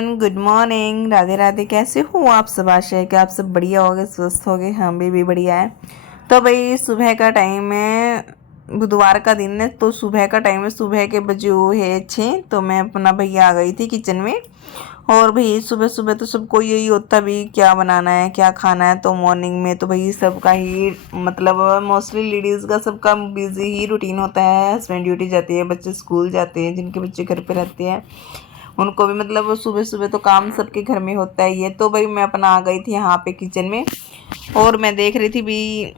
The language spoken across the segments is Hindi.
Everyone, good morning, Radhe Radhe. कैसे हो आप सब? आशा है कि आप सब बढ़िया होगे, स्वस्थ होगे। हम भी बढ़िया है। तो भाई सुबह का टाइम है, बुधवार का दिन है, तो सुबह का टाइम है। सुबह के बजे वो है 6। तो मैं अपना भैया आ गई थी किचन में। और भाई सुबह सुबह तो सबको यही होता भी क्या बनाना है, क्या खाना है। तो मॉर्निंग में तो भाई सबका ही मतलब मोस्टली लेडीज़ का सबका बिजी ही रूटीन होता है। हस्बैंड ड्यूटी जाती है, बच्चे स्कूल जाते हैं, जिनके बच्चे घर पे रहते हैं उनको भी मतलब सुबह सुबह तो काम सबके घर में होता ही है। तो भाई मैं अपना आ गई थी यहाँ पे किचन में, और मैं देख रही थी भी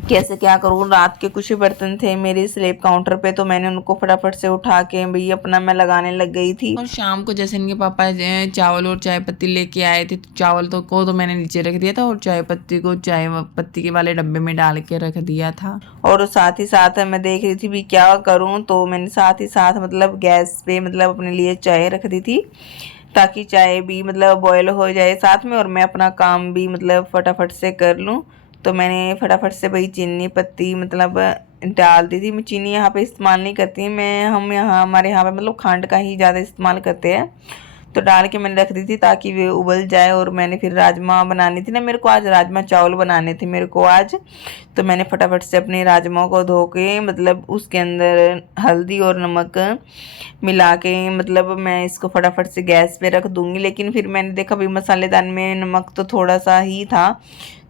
कैसे क्या करूँ। रात के कुछ ही बर्तन थे मेरे स्लेब काउंटर पे, तो मैंने उनको फटाफट से उठा के भाई अपना मैं लगाने लग गई थी। और शाम को जैसे इनके पापा चावल और चाय पत्ती लेके आए थे, तो चावल तो मैंने नीचे रख दिया था, और चाय पत्ती को चाय पत्ती के वाले डब्बे में डाल के रख दिया था। और साथ ही साथ मैं देख रही थी भी क्या करूँ, तो मैंने साथ ही साथ मतलब गैस पे मतलब अपने लिए चाय रख दी थी, ताकि चाय भी मतलब बॉयल हो जाए साथ में, और मैं अपना काम भी मतलब फटाफट से कर लूँ। तो मैंने फटाफट से भाई चीनी पत्ती मतलब डाल दी थी। मैं चीनी यहाँ पे इस्तेमाल नहीं करती, मैं हम यहाँ हमारे यहाँ पे मतलब खांड का ही ज़्यादा इस्तेमाल करते हैं। तो डाल के मैंने रख दी थी ताकि वे उबल जाए। और मैंने फिर राजमा बनानी थी ना, मेरे को आज राजमा चावल बनाने थे मेरे को आज। तो मैंने फटाफट से अपने राजमा को धो के मतलब उसके अंदर हल्दी और नमक मिला के मतलब मैं इसको फटाफट से गैस पे रख दूंगी। लेकिन फिर मैंने देखा भी मसालेदान में नमक तो थोड़ा सा ही था,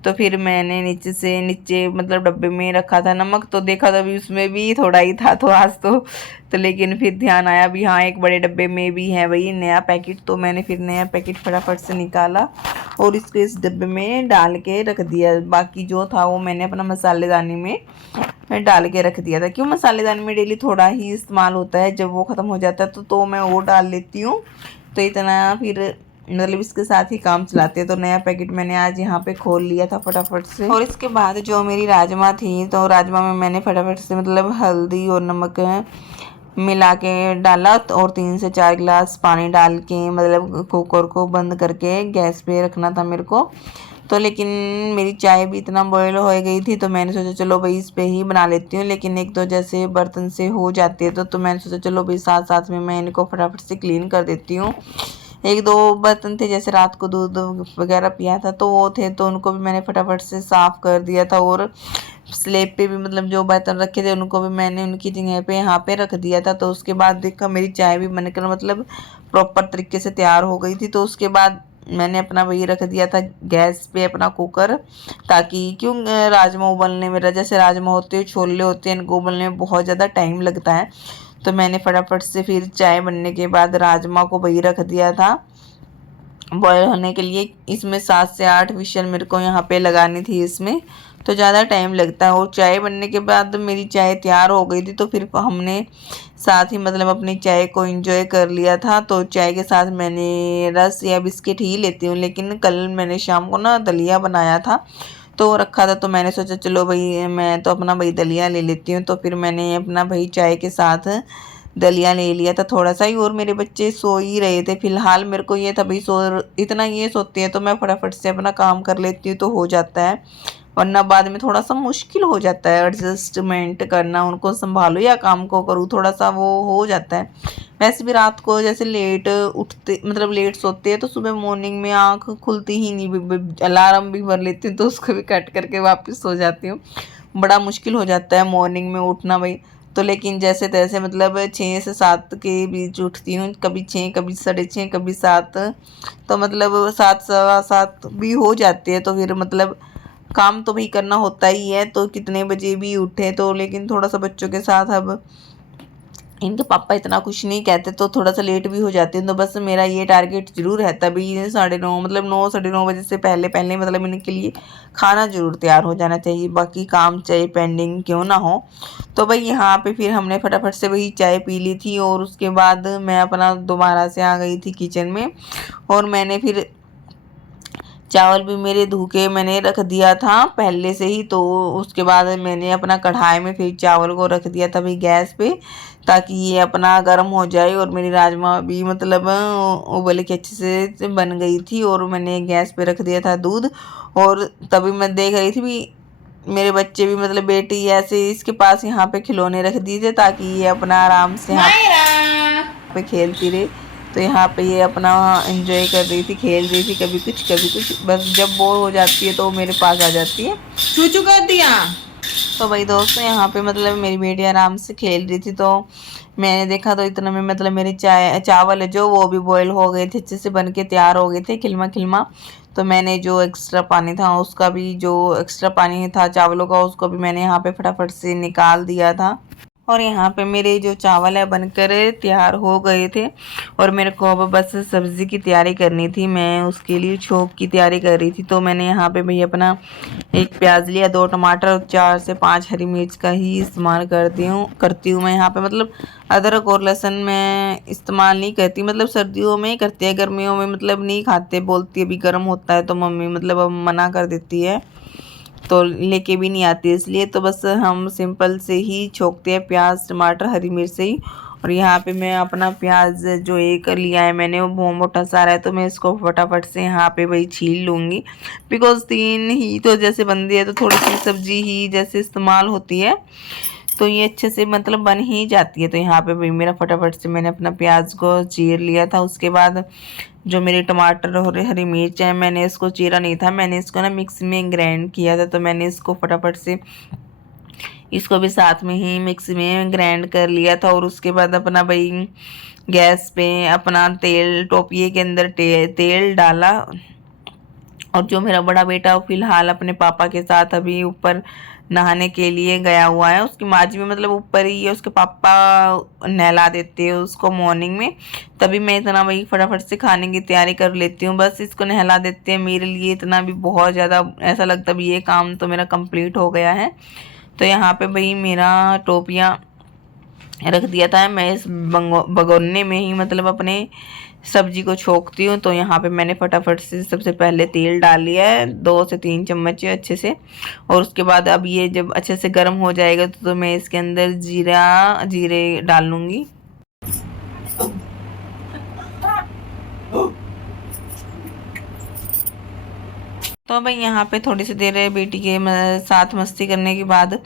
तो फिर मैंने नीचे मतलब डब्बे में रखा था नमक, तो देखा तो भी उसमें भी थोड़ा ही था। तो आज तो लेकिन फिर ध्यान आया भी हाँ एक बड़े डब्बे में भी है वही नया पैकेट। तो मैंने फिर नया पैकेट फटाफट से निकाला और इसको इस डब्बे में डाल के रख दिया। बाकी जो था वो मैंने अपना मसालेदानी में डाल के रख दिया था। क्यों, मसालेदानी में डेली थोड़ा ही इस्तेमाल होता है, जब वो ख़त्म हो जाता है तो मैं वो डाल लेती हूँ। तो इतना फिर मतलब इसके साथ ही काम चलाते हैं। तो नया पैकेट मैंने आज यहाँ पे खोल लिया था फटाफट से। और इसके बाद जो मेरी राजमा थी, तो राजमा में मैंने फटाफट से मतलब हल्दी और नमक मिला के डाला, और 3 से 4 गिलास पानी डाल के मतलब कुकर को बंद करके गैस पे रखना था मेरे को। तो लेकिन मेरी चाय भी इतना बॉयल हो गई थी, तो मैंने सोचा चलो भाई इस पे ही बना लेती हूँ। लेकिन एक तो जैसे बर्तन से हो जाती है, तो मैंने सोचा चलो भाई साथ साथ में मैं इनको फटाफट से क्लीन कर देती हूँ। एक दो बर्तन थे, जैसे रात को दूध वगैरह पिया था तो वो थे, तो उनको भी मैंने फटाफट से साफ़ कर दिया था। और स्लेब पे भी मतलब जो बर्तन रखे थे उनको भी मैंने उनकी जगह पे यहाँ पे रख दिया था। तो उसके बाद देखा मेरी चाय भी बनकर मतलब प्रॉपर तरीके से तैयार हो गई थी। तो उसके बाद मैंने अपना वही रख दिया था गैस पे अपना कुकर, ताकि क्यों राजमा उबलने में, जैसे राजमा होते हैं छोले होते हैं, इनको उबलने में बहुत ज़्यादा टाइम लगता है। तो मैंने फटाफट से फिर चाय बनने के बाद राजमा को वही रख दिया था बॉयल होने के लिए। इसमें 7 से 8 विशल मेरे को यहाँ पे लगानी थी इसमें, तो ज़्यादा टाइम लगता है। और चाय बनने के बाद मेरी चाय तैयार हो गई थी, तो फिर हमने साथ ही मतलब अपनी चाय को एंजॉय कर लिया था। तो चाय के साथ मैंने रस या बिस्किट ही लेती हूँ, लेकिन कल मैंने शाम को ना दलिया बनाया था तो रखा था, तो मैंने सोचा चलो भाई मैं तो अपना भाई दलिया ले लेती हूँ। तो फिर मैंने अपना भाई चाय के साथ दलिया ले लिया था थोड़ा सा ही। और मेरे बच्चे सो ही रहे थे फिलहाल, मेरे को ये था भाई सो इतना ये सोते हैं तो मैं फटाफट से अपना काम कर लेती हूँ तो हो जाता है, वरना बाद में थोड़ा सा मुश्किल हो जाता है एडजस्टमेंट करना, उनको संभालो या काम को करूँ, थोड़ा सा वो हो जाता है। वैसे भी रात को जैसे लेट उठते मतलब लेट सोते हैं, तो सुबह मॉर्निंग में आँख खुलती ही नहीं, अलार्म भी भर लेती हूँ तो उसको भी कट करके वापस सो जाती हूँ। बड़ा मुश्किल हो जाता है मॉर्निंग में उठना भाई। तो लेकिन जैसे तैसे मतलब 6 से 7 के बीच उठती हूँ, कभी 6 कभी 6:30 कभी 7, तो मतलब 7 सवा 7 भी हो जाते हैं। तो फिर मतलब काम तो भाई करना होता ही है, तो कितने बजे भी उठे तो, लेकिन थोड़ा सा बच्चों के साथ अब इनके पापा इतना कुछ नहीं कहते तो थोड़ा सा लेट भी हो जाते हैं। तो बस मेरा ये टारगेट जरूर रहता भी 9:30 मतलब 9 साढ़े 9 बजे से पहले पहले मतलब इनके लिए खाना जरूर तैयार हो जाना चाहिए, बाकी काम चाहे पेंडिंग क्यों ना हो। तो भाई यहाँ पे फिर हमने फटाफट से वही चाय पी ली थी, और उसके बाद मैं अपना दोबारा से आ गई थी किचन में। और मैंने फिर चावल भी मेरे धो के मैंने रख दिया था पहले से ही। तो उसके बाद मैंने अपना कढ़ाई में फिर चावल को रख दिया था भाई गैस पे, ताकि ये अपना गर्म हो जाए। और मेरी राजमा भी मतलब उबल के अच्छे से बन गई थी, और मैंने गैस पे रख दिया था दूध। और तभी मैं देख रही थी भी मेरे बच्चे भी मतलब बेटी ऐसे इसके पास यहाँ पे खिलौने रख दिए थे, ताकि ये अपना आराम से यहाँ पे खेलती रहे। तो तो यहाँ पे ये अपना एंजॉय कर रही थी, खेल रही थी, कभी कुछ, बस जब बोर हो जाती है तो मेरे पास आ जाती है। चूचू कर दिया। तो भाई दोस्तों यहाँ पे मतलब मेरी बेटी आराम से खेल रही थी, तो मैंने देखा तो इतना में मतलब मेरे चावल है जो वो भी बॉयल हो गए थे, अच्छे से बन के तैयार हो गए थे खिलमा खिलमा। तो मैंने जो एक्स्ट्रा पानी था उसका भी, जो एक्स्ट्रा पानी था चावलों का, उसको भी मैंने यहाँ पे फटाफट से निकाल दिया था। और यहाँ पे मेरे जो चावल है बनकर तैयार हो गए थे, और मेरे को अब बस सब्ज़ी की तैयारी करनी थी। मैं उसके लिए छोंक की तैयारी कर रही थी। तो मैंने यहाँ पे भाई अपना एक प्याज लिया, 2 टमाटर और 4 से 5 हरी मिर्च का ही इस्तेमाल करती हूँ मैं यहाँ पे। मतलब अदरक और लहसुन मैं इस्तेमाल नहीं करती, मतलब सर्दियों में ही करती है, गर्मियों में मतलब नहीं खाते, बोलती है अभी गर्म होता है, तो मम्मी मतलब अब मना कर देती है, तो लेके भी नहीं आती, इसलिए तो बस हम सिंपल से ही छोंकते हैं प्याज टमाटर हरी मिर्च से ही। और यहाँ पे मैं अपना प्याज जो एक लिया है मैंने, वो बहुत मोटा सारा है, तो मैं इसको फटाफट से यहाँ पे वही छील लूँगी, बिकॉज 3 ही तो जैसे बनती है, तो थोड़ी सी सब्जी ही जैसे इस्तेमाल होती है, तो ये अच्छे से मतलब बन ही जाती है। तो यहाँ पे भी मेरा फटाफट से मैंने अपना प्याज को चीर लिया था। उसके बाद जो मेरे टमाटर और हरी मिर्च है, मैंने इसको चीरा नहीं था, मैंने इसको ना मिक्सी में ग्राइंड किया था, तो मैंने इसको फटाफट से इसको भी साथ में ही मिक्सी में ग्राइंड कर लिया था। और उसके बाद अपना भाई गैस पे अपना तेल टोपिए के अंदर तेल डाला, और जो मेरा बड़ा बेटा वो फिलहाल अपने पापा के साथ अभी ऊपर नहाने के लिए गया हुआ है। उसकी माँ जी भी मतलब ऊपर ही है, उसके पापा नहला देते हैं उसको मॉर्निंग में, तभी मैं इतना वही फटाफट से खाने की तैयारी कर लेती हूँ। बस इसको नहला देते हैं, मेरे लिए इतना भी बहुत ज़्यादा ऐसा लगता है ये काम तो मेरा कंप्लीट हो गया है। तो यहाँ पे भाई मेरा टोपियाँ रख दिया था, मैं इस भगोने में ही मतलब अपने सब्जी को छोंकती हूँ। तो यहाँ पे मैंने फटाफट से सबसे पहले तेल डाल लिया है, 2 से 3 चम्मच अच्छे से। और उसके बाद अब ये जब अच्छे से गर्म हो जाएगा तो मैं इसके अंदर जीरे डाल लूँगी। तो भाई यहाँ पे थोड़ी सी देर बेटी के साथ मस्ती करने के बाद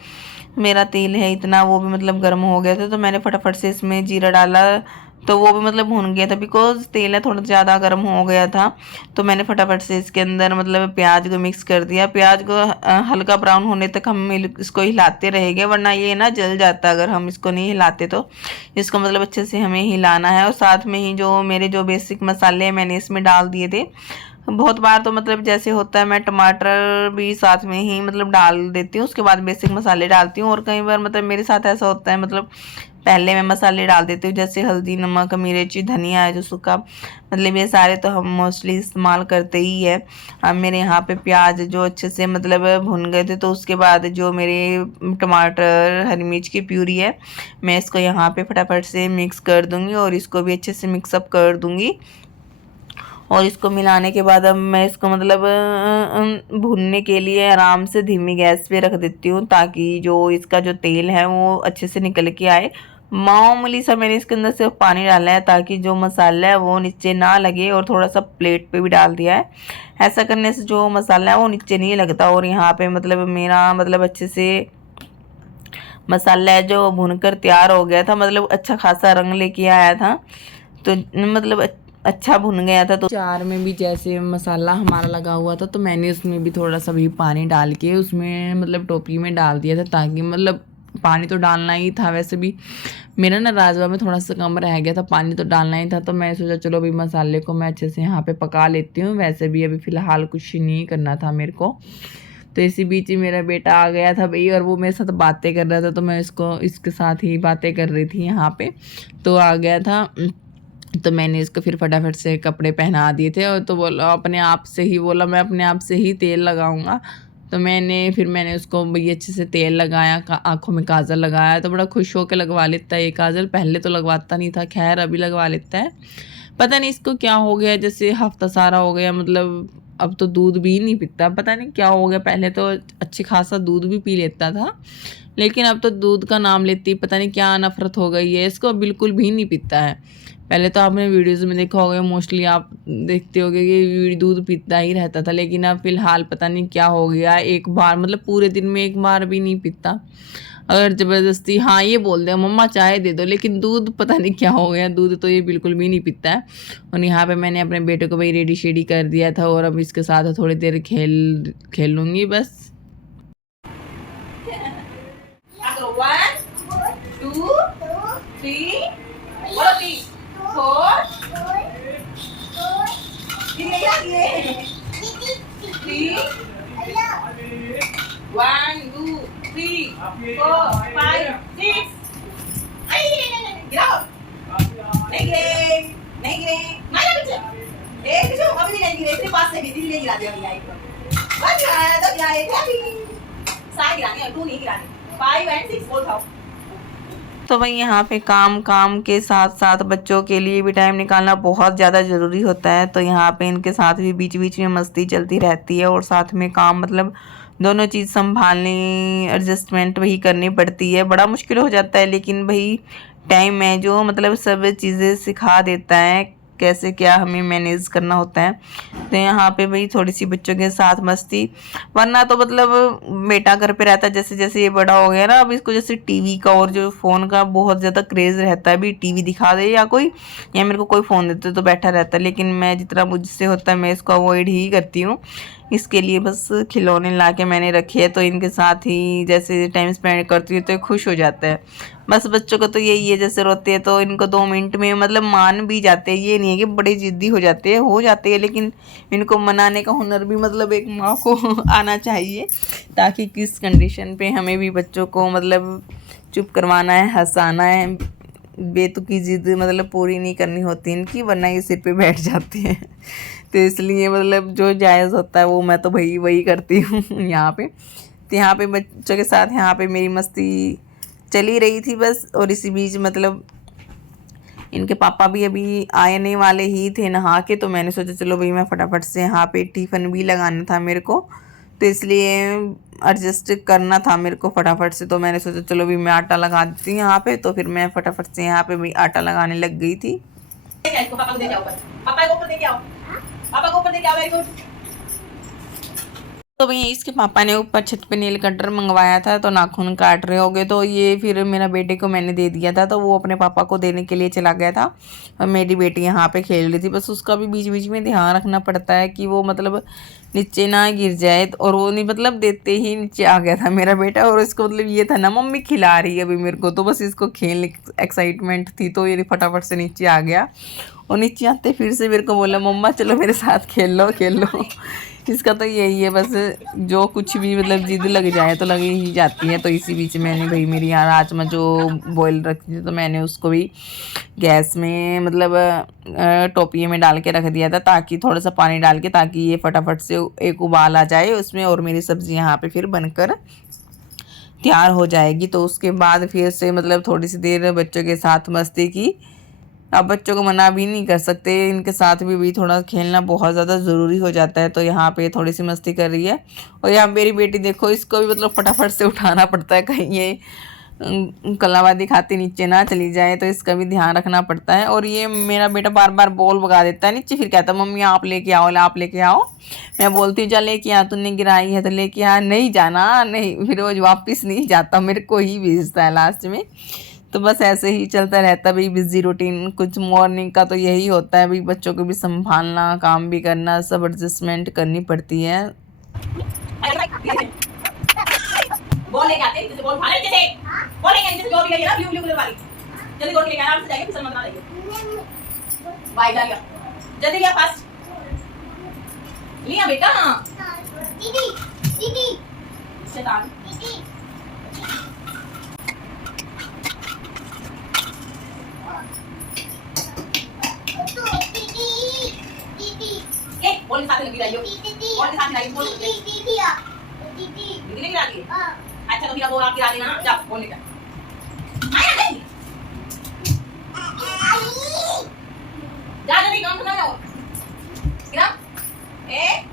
मेरा तेल है इतना वो भी मतलब गर्म हो गया था, तो मैंने फटाफट से इसमें जीरा डाला, तो वो भी मतलब भुन गया था, बिकॉज तेल है थोड़ा ज़्यादा गर्म हो गया था। तो मैंने फटाफट से इसके अंदर मतलब प्याज को मिक्स कर दिया। प्याज को हल्का ब्राउन होने तक हम इसको हिलाते रहेंगे, वरना ये ना जल जाता अगर हम इसको नहीं हिलाते। तो इसको मतलब अच्छे से हमें हिलाना है। और साथ में ही जो मेरे जो बेसिक मसाले हैं मैंने इसमें डाल दिए थे। बहुत बार तो मतलब जैसे होता है मैं टमाटर भी साथ में ही मतलब डाल देती हूँ, उसके बाद बेसिक मसाले डालती हूँ। और कई बार मतलब मेरे साथ ऐसा होता है मतलब पहले मैं मसाले डाल देती हूँ, जैसे हल्दी नमक मिर्ची धनिया है जो सूखा, मतलब ये सारे तो हम मोस्टली इस्तेमाल करते ही है। अब मेरे यहाँ पे प्याज जो अच्छे से मतलब भुन गए थे, तो उसके बाद जो मेरे टमाटर हरी मिर्च की प्यूरी है मैं इसको यहाँ पे फटाफट से मिक्स कर दूँगी, और इसको भी अच्छे से मिक्सअप कर दूँगी। और इसको मिलाने के बाद अब मैं इसको मतलब भूनने के लिए आराम से धीमी गैस पे रख देती हूँ, ताकि जो इसका जो तेल है वो अच्छे से निकल के आए। मामूली सा मैंने इसके अंदर सिर्फ पानी डाला है, ताकि जो मसाला है वो नीचे ना लगे, और थोड़ा सा प्लेट पे भी डाल दिया है। ऐसा करने से जो मसाला है वो नीचे नहीं लगता। और यहाँ पे मतलब मेरा मतलब अच्छे से मसाला है जो भुनकर तैयार हो गया था, मतलब अच्छा खासा रंग लेके आया था, तो मतलब अच्छा भुन गया था। तो चार में भी जैसे मसाला हमारा लगा हुआ था, तो मैंने उसमें भी थोड़ा सा भी पानी डाल के उसमें मतलब टोपी में डाल दिया था, ताकि मतलब पानी तो डालना ही था। वैसे भी मेरा ना राजमा में थोड़ा सा कम रह गया था, पानी तो डालना ही था, तो मैं सोचा चलो अभी मसाले को मैं अच्छे से यहाँ पे पका लेती हूँ। वैसे भी अभी फ़िलहाल कुछ नहीं करना था मेरे को। तो इसी बीच ही मेरा बेटा आ गया था भाई, और वो मेरे साथ बातें कर रहा था, तो मैं इसके साथ ही बातें कर रही थी यहाँ पे। तो आ गया था, तो मैंने इसको फिर फटाफट से कपड़े पहना दिए थे, और तो बोला अपने आप से ही, बोला मैं अपने आप से ही तेल लगाऊंगा। तो मैंने उसको भाई अच्छे से तेल लगाया, आँखों में काजल लगाया, तो बड़ा खुश होकर लगवा लेता है ये काजल, पहले तो लगवाता नहीं था, खैर अभी लगवा लेता है। पता नहीं इसको क्या हो गया, जैसे हफ्ता सारा हो गया, मतलब अब तो दूध भी नहीं पीता, पता नहीं क्या हो गया। पहले तो अच्छी खासा दूध भी पी लेता था, लेकिन अब तो दूध का नाम लेती पता नहीं क्या नफरत हो गई है इसको, बिल्कुल भी नहीं पीता है। पहले तो आपने वीडियोज़ में देखा होगा, मोस्टली आप देखते होगे कि दूध पीता ही रहता था, लेकिन अब फ़िलहाल पता नहीं क्या हो गया, एक बार मतलब पूरे दिन में एक बार भी नहीं पीता। अगर ज़बरदस्ती हाँ ये बोल दे मम्मा चाय दे दो, लेकिन दूध पता नहीं क्या हो गया, दूध तो ये बिल्कुल भी नहीं पीता है। और यहाँ पे मैंने अपने बेटे को भाई रेडी शेडी कर दिया था और अब इसके साथ थोड़ी देर खेल लूँगी बस। 1 2 3 4 1 2 3 4 5 6 गिराओ नहीं गिरे नहीं गिरे मारा पीछे एक जो अभी नहीं गिरे तेरे पास से भी दिल्ली गिरा दिया अभी आई बस गिराया तो गिराए थे अभी सारे गिराने और 2 नहीं गिराने 5 and 6 बोल था। तो भाई यहाँ पे काम के साथ साथ बच्चों के लिए भी टाइम निकालना बहुत ज़्यादा ज़रूरी होता है। तो यहाँ पे इनके साथ भी बीच बीच में मस्ती चलती रहती है और साथ में काम मतलब दोनों चीज़ संभालनी एडजस्टमेंट वही करनी पड़ती है। बड़ा मुश्किल हो जाता है लेकिन भाई टाइम है जो मतलब सब चीज़ें सिखा देता है कैसे क्या हमें मैनेज करना होता है। तो यहाँ पे भाई थोड़ी सी बच्चों के साथ मस्ती, वरना तो मतलब बेटा घर पे रहता है। जैसे जैसे ये बड़ा हो गया ना, अब इसको जैसे टीवी का और जो फ़ोन का बहुत ज़्यादा क्रेज़ रहता है। अभी टीवी दिखा दे या मेरे को कोई फ़ोन देते तो बैठा रहता है, लेकिन मैं जितना मुझसे होता है मैं इसको अवॉइड ही करती हूँ। इसके लिए बस खिलौने ला के मैंने रखे हैं, तो इनके साथ ही जैसे टाइम स्पेंड करती हूँ तो ये खुश हो जाता है। बस बच्चों को तो यही है, जैसे रोते हैं तो इनको 2 मिनट में मतलब मान भी जाते हैं। ये नहीं है कि बड़े ज़िद्दी हो जाते हैं, लेकिन इनको मनाने का हुनर भी मतलब एक माँ को आना चाहिए, ताकि किस कंडीशन पे हमें भी बच्चों को मतलब चुप करवाना है, हंसाना है। बेतुकी ज़िद मतलब पूरी नहीं करनी होती इनकी, वरना ये सिर पे बैठ जाते हैं। तो इसलिए मतलब जो जायज़ होता है वो मैं तो भाई वही करती हूँ यहाँ पे। तो यहाँ पे बच्चों के साथ यहाँ पे मेरी मस्ती चली रही थी बस। और इसी बीच मतलब इनके पापा भी अभी आने वाले ही थे नहा के, तो मैंने सोचा चलो भाई मैं फटाफट से यहाँ पे टिफ़िन भी लगाना था मेरे को, तो इसलिए एडजस्ट करना था मेरे को फटाफट से। तो मैंने सोचा चलो भी मैं आटा लगा देती हूँ यहाँ पे। तो फिर मैं फटाफट से यहाँ पे भी आटा लगाने लग गई थी। पापा को दे के आओ, पापा को ऊपर दे के आओ, पापा को ऊपर दे के आओ, वेरी गुड। तो भैया इसके पापा ने ऊपर छत पे नेल कटर मंगवाया था, तो नाखून काट रहे होगे, तो ये फिर मेरा बेटे को मैंने दे दिया था, तो वो अपने पापा को देने के लिए चला गया था। और मेरी बेटी यहाँ पे खेल रही थी, बस उसका भी बीच बीच में ध्यान रखना पड़ता है कि वो मतलब नीचे ना गिर जाए। और वो नहीं मतलब देते ही नीचे आ गया था मेरा बेटा, और इसको मतलब ये था ना मम्मी खिला रही है अभी मेरे को, तो बस इसको खेलने की एक्साइटमेंट थी, तो ये फटाफट से नीचे आ गया। और नीचे आते फिर से मेरे को बोला मम्मा चलो मेरे साथ खेल लो। इसका तो यही है, बस जो कुछ भी मतलब जिद लग जाए तो लगी ही जाती है। तो इसी बीच मैंने भाई मेरी यहाँ राजमा जो बॉयल रखी थी, तो मैंने उसको भी गैस में मतलब टोपिए में डाल के रख दिया था, ताकि थोड़ा सा पानी डाल के, ताकि ये फटाफट से एक उबाल आ जाए उसमें, और मेरी सब्ज़ी यहाँ पे फिर बनकर तैयार हो जाएगी। तो उसके बाद फिर से मतलब थोड़ी सी देर बच्चों के साथ मस्ती की। अब बच्चों को मना भी नहीं कर सकते, इनके साथ भी थोड़ा खेलना बहुत ज़्यादा ज़रूरी हो जाता है। तो यहाँ पे थोड़ी सी मस्ती कर रही है। और यहाँ मेरी बेटी देखो, इसको भी मतलब फटाफट से उठाना पड़ता है, कहीं ये कलाबादी खाती नीचे ना चली जाए, तो इसका भी ध्यान रखना पड़ता है। और ये मेरा बेटा बार बार बॉल भगा देता है नीचे, फिर कहता है मम्मी आप लेके आओ, आप लेके आओ। मैं बोलती हूँ चल लेके आ, तूने गिराई है तो लेके आ, नहीं जाना नहीं, फिर वो वापस नहीं जाता, मेरे को ही भेजता है लास्ट में। तो बस ऐसे ही चलता रहता है भाई बिजी रूटीन। कुछ मॉर्निंग का तो यही होता है भाई, बच्चों को भी संभालना, काम भी करना, सब एडजस्टमेंट करनी पड़ती है। बॉल लेके आते हैं, जैसे बॉल फाड़े जैसे बॉल लेके जैसे जो भी है ना ब्लू कलर वाली, जल्दी गोल लेके आराम से जाइए, फिसल मत ना जाइए। बाय जा गया, जल्दी गया फास्ट लिया बेटा। दीदी शैतान दीदी बोल साथ लगी रही हो, बोल के साथ लाई, बोल दीदी ने गिरा दी। अच्छा तो फिर बोल आप गिरा देना ना, जा बोल लेकर आया नहीं, जा जल्दी काम करना जाओ। गिरा एक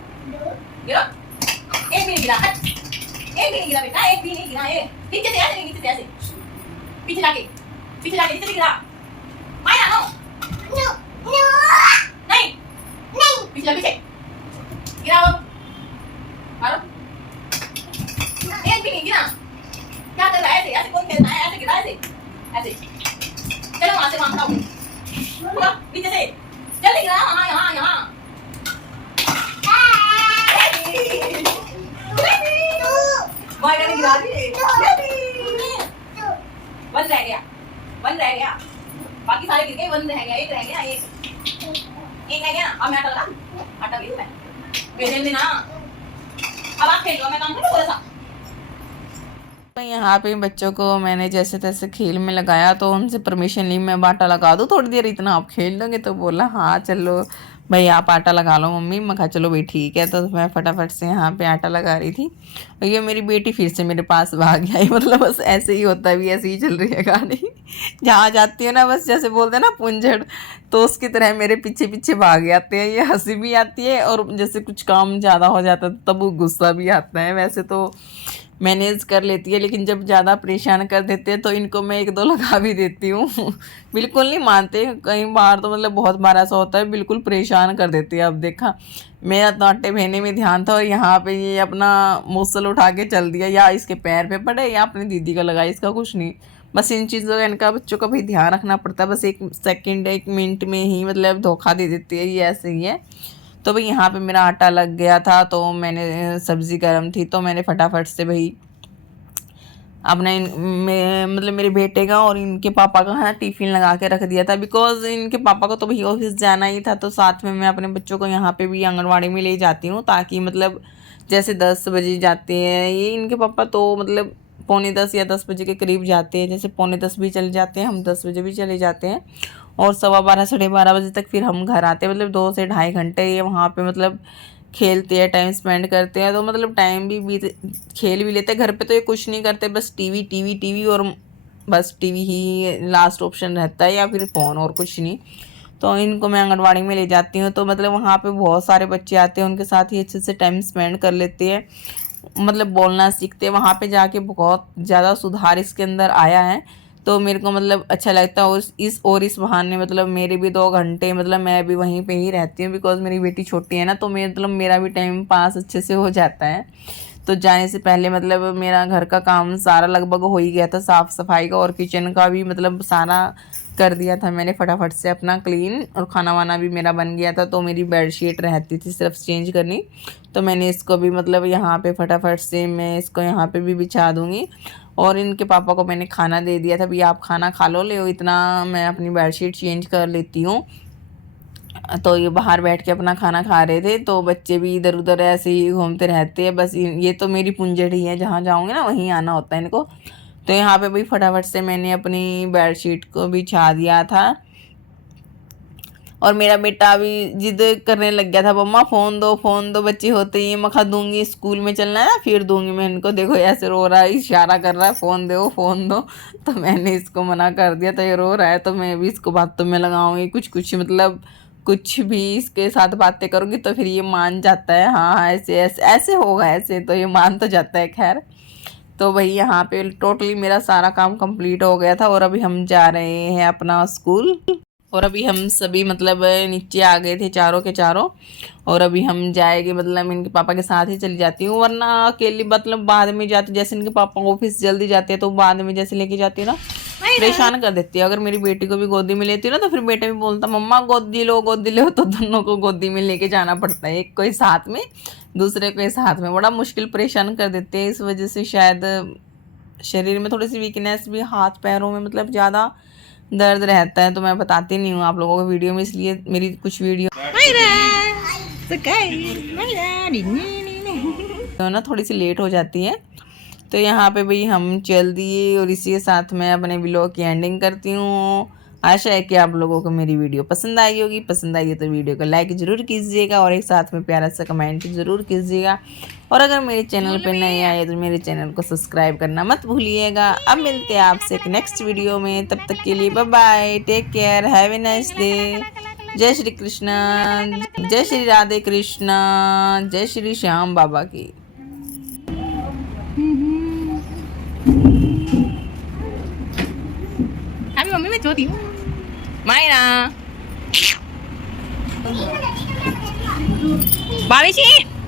गिरा, एक भी नहीं गिरा, एक भी नहीं गिरा बेटा, एक भी नहीं गिरा। ये पीछे से ऐसे, नीचे से ऐसे, पीछे जाके नीचे से गिरा। माया नो नहीं पीछे गिरा, मारो, एक भी नहीं गिरा। क्या कर रहा है ऐसे देना है, ऐसे गिरा ऐसे ऐसे। चलो वहां से वहां उठाओ, उठाओ नीचे से, जल्दी गिरा, हाँ यहाँ यहाँ। भाई ने गिरा दी, वन रह गया, वन रह गया, बाकी सारे गिर गए, वन रह गया, एक रह गया, एक रह गया। अब मैं आटा लगा, आटा भी मैं भेज देना। अब आप खेल लो, मैं काम करूँ थोड़ा सा। तो यहाँ पे बच्चों को मैंने जैसे तैसे खेल में लगाया, तो उनसे परमिशन ली मैं आटा लगा दूँ थोड़ी देर, इतना आप खेल लोगे? तो बोला हाँ चलो भाई आप आटा लगा लो मम्मी। मैं कहा चलो भाई ठीक है। तो मैं फटाफट से यहाँ पे आटा लगा रही थी और ये मेरी बेटी फिर से मेरे पास भाग आई। मतलब बस ऐसे ही होता है, भी ऐसे ही चल रही है कहानी। जहाँ जाती है ना, बस जैसे बोलते हैं ना पुंजड़, तो उसकी तरह मेरे पीछे पीछे भाग आते हैं। ये हंसी भी आती है और जैसे कुछ काम ज़्यादा हो जाता है तब वो गुस्सा भी आता है। वैसे तो मैनेज कर लेती है, लेकिन जब ज़्यादा परेशान कर देते हैं तो इनको मैं एक दो लगा भी देती हूँ। बिल्कुल नहीं मानते, कई बार तो मतलब बहुत बार ऐसा होता है बिल्कुल परेशान कर देती है। अब देखा मेरा तो आटे भेने में ध्यान था और यहाँ पे ये अपना मूसल उठा के चल दिया, या इसके पैर पे पड़े या अपनी दीदी का लगाई, इसका कुछ नहीं। बस इन चीज़ों का इनका बच्चों का भी ध्यान रखना पड़ता है। बस एक सेकेंड एक मिनट में ही मतलब धोखा दे देती है, ये ऐसे ही है। तो भाई यहाँ पे मेरा आटा लग गया था, तो मैंने सब्ज़ी गर्म थी तो मैंने फटाफट से भाई अपने मतलब मेरे बेटे का और इनके पापा का है टिफ़िन लगा के रख दिया था, बिकॉज़ इनके पापा को तो भाई ऑफिस जाना ही था। तो साथ में मैं अपने बच्चों को यहाँ पे भी आंगनवाड़ी में ले जाती हूँ, ताकि मतलब जैसे 10 बजे जाते हैं ये इनके पापा, तो मतलब 9:45 या 10 बजे के करीब जाते हैं। जैसे 9:45 भी चले जाते हैं, हम 10 बजे भी चले जाते हैं और 12:15 साढ़े 12 बजे तक फिर हम घर आते हैं। मतलब 2 से ढाई घंटे ये वहाँ पे मतलब खेलते हैं, टाइम स्पेंड करते हैं। तो मतलब टाइम भी बीत, खेल भी लेते हैं। घर पे तो ये कुछ नहीं करते, बस टीवी टीवी टीवी, और बस टीवी ही लास्ट ऑप्शन रहता है, या फिर फ़ोन, और कुछ नहीं। तो इनको मैं आंगनवाड़ी में ले जाती हूँ, तो मतलब वहाँ पे बहुत सारे बच्चे आते हैं, उनके साथ ही अच्छे से टाइम स्पेंड कर लेते हैं, मतलब बोलना सीखते हैं। वहाँ पे जाके बहुत ज़्यादा सुधार इसके अंदर आया है, तो मेरे को मतलब अच्छा लगता है। और इस बहाने मतलब मेरे भी 2 घंटे मतलब मैं भी वहीं पे ही रहती हूँ, बिकॉज़ मेरी बेटी छोटी है ना, तो मतलब मेरा भी टाइम पास अच्छे से हो जाता है। तो जाने से पहले मतलब मेरा घर का काम सारा लगभग हो ही गया था, साफ़ सफाई का और किचन का भी मतलब सारा कर दिया था मैंने फटाफट से अपना क्लीन, और खाना वाना भी मेरा बन गया था। तो मेरी बेडशीट रहती थी सिर्फ चेंज करनी, तो मैंने इसको भी मतलब यहाँ पे फटाफट से मैं इसको यहाँ पे भी बिछा दूँगी। और इनके पापा को मैंने खाना दे दिया था, भी आप खाना खा लो, ले इतना मैं अपनी बेडशीट चेंज कर लेती हूँ। तो ये बाहर बैठ के अपना खाना खा रहे थे, तो बच्चे भी इधर उधर ऐसे ही घूमते रहते हैं। बस ये तो मेरी पुंजड़ी है, जहाँ जाऊँगी ना वहीं आना होता है इनको। तो यहाँ पे भाई फटाफट से मैंने अपनी बेडशीट को बिछा दिया था, और मेरा बेटा अभी जिद करने लग गया था, मम्मा फ़ोन दो। बच्चे होते ही मैं खा दूँगी, स्कूल में चलना है ना फिर दूँगी मैं इनको। देखो ऐसे रो रहा है, इशारा कर रहा है फ़ोन दो। तो मैंने इसको मना कर दिया, तो ये रो रहा है, तो मैं भी इसको बातों में लगाऊंगी कुछ मतलब कुछ भी इसके साथ बातें करूँगी तो फिर ये मान जाता है। हाँ ऐसे होगा, ऐसे तो ये मान तो जाता है। खैर, तो भाई यहाँ पे टोटली मेरा सारा काम कंप्लीट हो गया था, और अभी हम जा रहे हैं अपना स्कूल। और अभी हम सभी मतलब नीचे आ गए थे चारों के चारों, और अभी हम जाएंगे मतलब इनके पापा के साथ ही चली जाती हूँ, वरना अकेली मतलब बाद में जाती, जैसे इनके पापा ऑफिस जल्दी जाते हैं तो बाद में जैसे लेके जाती है ना, परेशान कर देती है। अगर मेरी बेटी को भी गोदी में लेती है ना, तो फिर बेटा भी बोलता मम्मा गोदी लो, तो दोनों को गोदी में लेके जाना पड़ता है, एक कोई साथ में दूसरे को साथ में, बड़ा मुश्किल परेशान कर देते हैं। इस वजह से शायद शरीर में थोड़ी सी वीकनेस भी, हाथ पैरों में मतलब ज़्यादा दर्द रहता है, तो मैं बताती नहीं हूँ आप लोगों को वीडियो में, इसलिए मेरी कुछ वीडियो तो ना थोड़ी सी लेट हो जाती है। तो यहाँ पे भाई हम चल दिए, और इसी के साथ मैं अपने व्लॉग की एंडिंग करती हूँ। आशा है कि आप लोगों को मेरी वीडियो पसंद आई होगी। पसंद आई है तो वीडियो को लाइक ज़रूर कीजिएगा, और एक साथ में प्यारा सा कमेंट ज़रूर कीजिएगा। और अगर मेरे चैनल पे नए आए तो मेरे चैनल को सब्सक्राइब करना मत भूलिएगा। अब मिलते हैं आपसे एक नेक्स्ट वीडियो में, तब तक के लिए bye bye, take care, have a nice day. जय श्री कृष्ण, जय श्री राधे कृष्ण, जय श्री श्याम बाबा की। अभी मम्मी मैं छोटी हूँ मायना बाविशी।